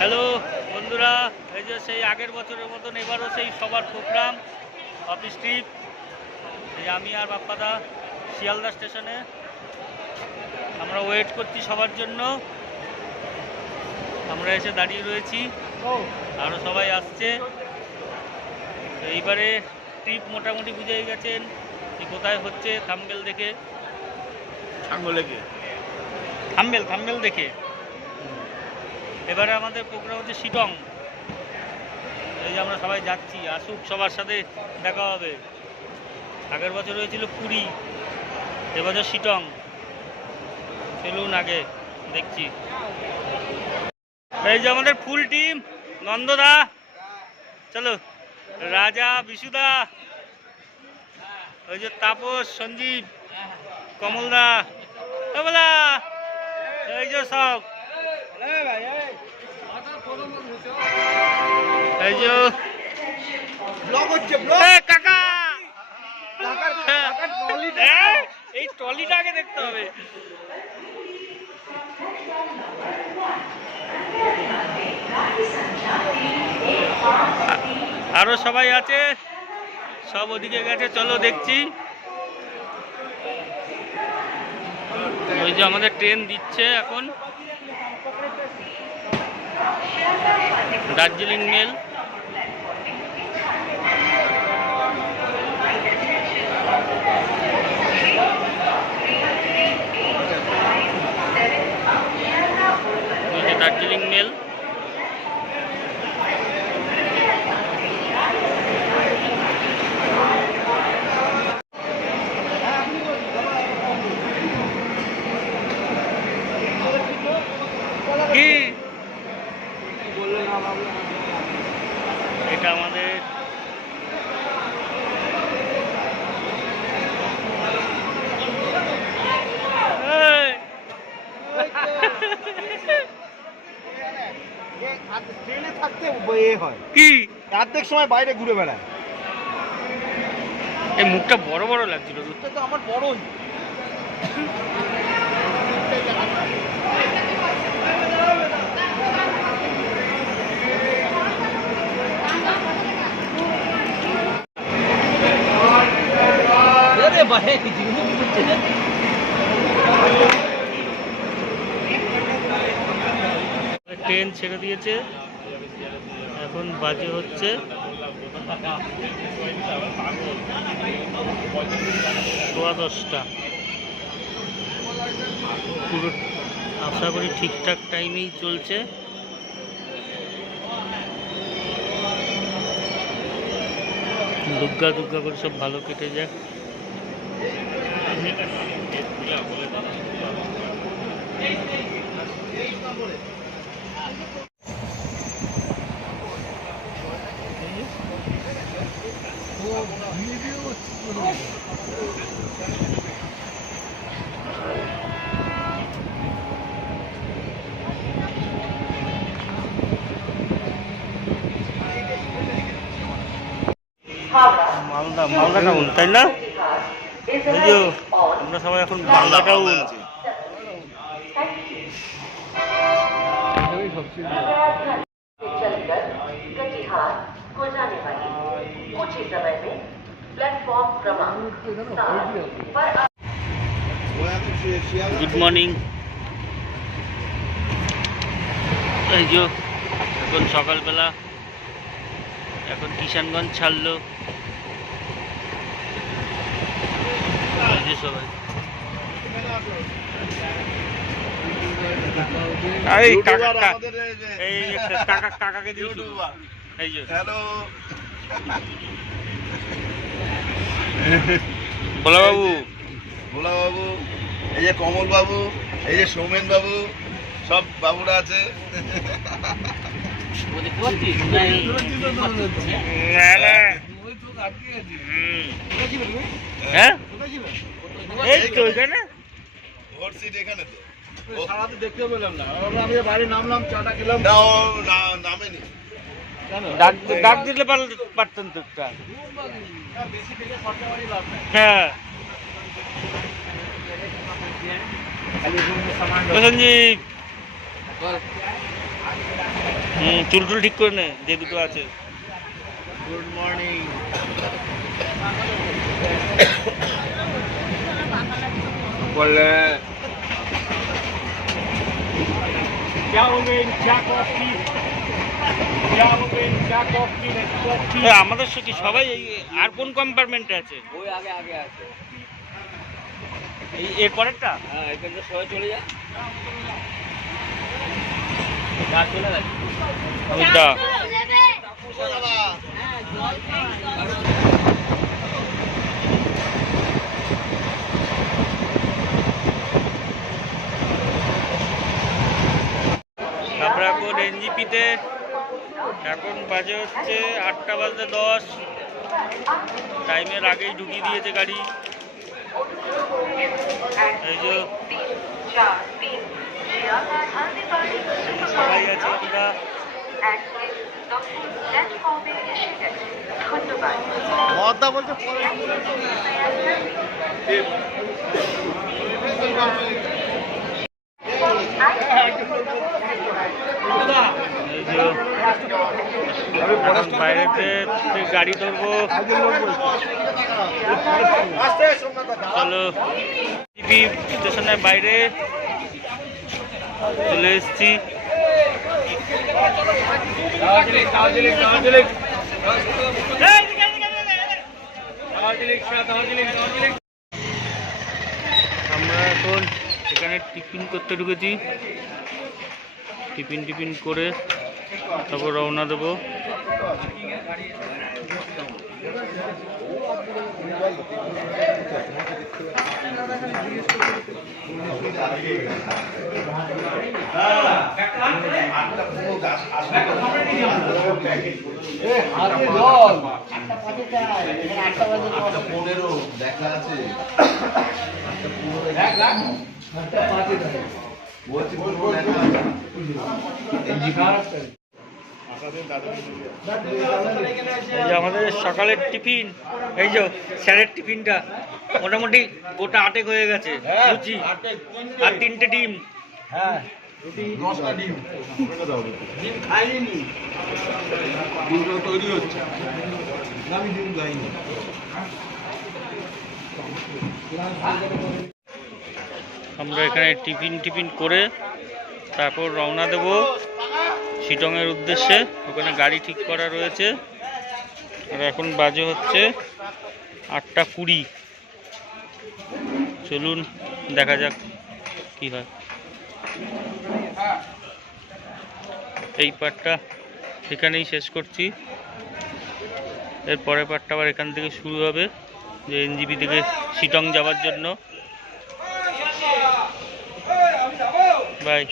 Hello বন্ধুরা, এই যে সেই আগের বছরের মতন এবারও সেই সবার প্রোগ্রাম অফিস ট্রিপ। এই আমি আর বাপ্পাদা শিয়ালদা স্টেশনে আমরা ওয়েট করছি সবার জন্য। আমরা এসে দাঁড়িয়ে রয়েছি, আরও সবাই আসছে। এইবারে ট্রিপ মোটামুটি বুঝেই গেছেন যে কোথায় হচ্ছে। থাম্বনেল দেখে থাম্বনেল দেখে এবারে আমাদের প্রোগ্রাম হচ্ছে শিটং। এই যে আমরা সবাই যাচ্ছি, আসুক, সবার সাথে দেখা হবে। আগের বছর হয়েছিল পুরী, এবছর শিটং। চলুন আগে দেখছি। এই যে আমাদের ফুল টিম, নন্দদা, চলো, রাজা, বিশুদা, ওই যে তাপস, সঞ্জীব, কমলদা, বলা, এই যে সব, এই যে কাকা, এই ট্রলিটা আগে দেখতে হবে। আরো সবাই আছে, সব ওদিকে গেছে, চলো দেখছি। ওই যে আমাদের ট্রেন দিচ্ছে এখন, দার্জিলিং মেল। দার্জিলিং মেল। কি এটা আমাদের ট্রেনে থাকতে হয় কি অর্ধেক সময় বাইরে ঘুরে বেড়ায়। এই মুখটা বড় বড় লাগছিল। তো আমার বড়ই ট্রেন ছেড়ে দিয়েছে, এখন বাজে হচ্ছে 10:15। পুরো আশা করি ঠিকঠাক টাইমেই চলছে। দুগ্গা দুগ্গা করে সব ভালো কেটে যাক। মালদা টাউন, তাই না? এই যে আমরা সবাই এখন মালদা টাউন। Good morning. এই যে এখন সকালবেলা, এখন কিষানগঞ্জ ছাড়লো। সবাই কাকাকে দিয়েছি। এই যে ভোলা বাবু, এই যে কমল বাবু, এই যে সৌমেন বাবু, সব বাবুরা আছে। হ্যাঁ এই তো এখানে ওর সিট এখানে তো সারাতে দেখতে পেলাম না। আমি বাইরে নামলাম, চাটা খেলাম, না ও নামেনি। ডাক দিলে পারতেন তো একটা। হ্যাঁ সঞ্জীব চুল টুল ঠিক করে নে যে দুটো আছে। Good morning. বলে আমাদের কি সবাই আর কোন কম্পার্টমেন্টে আছে? ওই আগে আগে আছে। এর পরেরটা? হ্যাঁ, এখান থেকে সবাই চলে যা। চলে যাচ্ছে। ওইটা আমরা এখন এনজিপিতে, এখন বাজে হচ্ছে 8:10। টাইমের আগেই ঢুকিয়ে দিয়েছে গাড়ি। এই যে সবাই আছে আমরা। মদা বলছে এই যে এখন বাইরেতে গাড়ি ধরবো। চলো জিপি স্টেশনের বাইরে চলে এসছি। আমরা এখন এখানে টিফিন করতে ঢুকেছি। টিফিন করে তারপর রওনা দেবো। দেখা আছে এই যে আমাদের সকালের টিফিন, এই যে স্যারের টিফিনটা মোটামুটি গোটা 8 হয়ে গেছে। লুচি আর 3টে ডিম। হ্যাঁ, 10টা ডিম খাইনি। ডিমগুলো তৈরি হচ্ছে, আমি ডিম খাইনি। আমরা এখানে টিফিন করে তারপর রওনা দেব শিটংয়ের উদ্দেশ্যে। ওখানে গাড়ি ঠিক করা রয়েছে। আর এখন বাজে হচ্ছে 8:20। চলুন দেখা যাক কি হয়। এই পার্টটা এখানেই শেষ করছি। এর পরের পার্টটা আবার এখান থেকে শুরু হবে, যে এনজিপি থেকে শিটং যাওয়ার জন্য। বাই।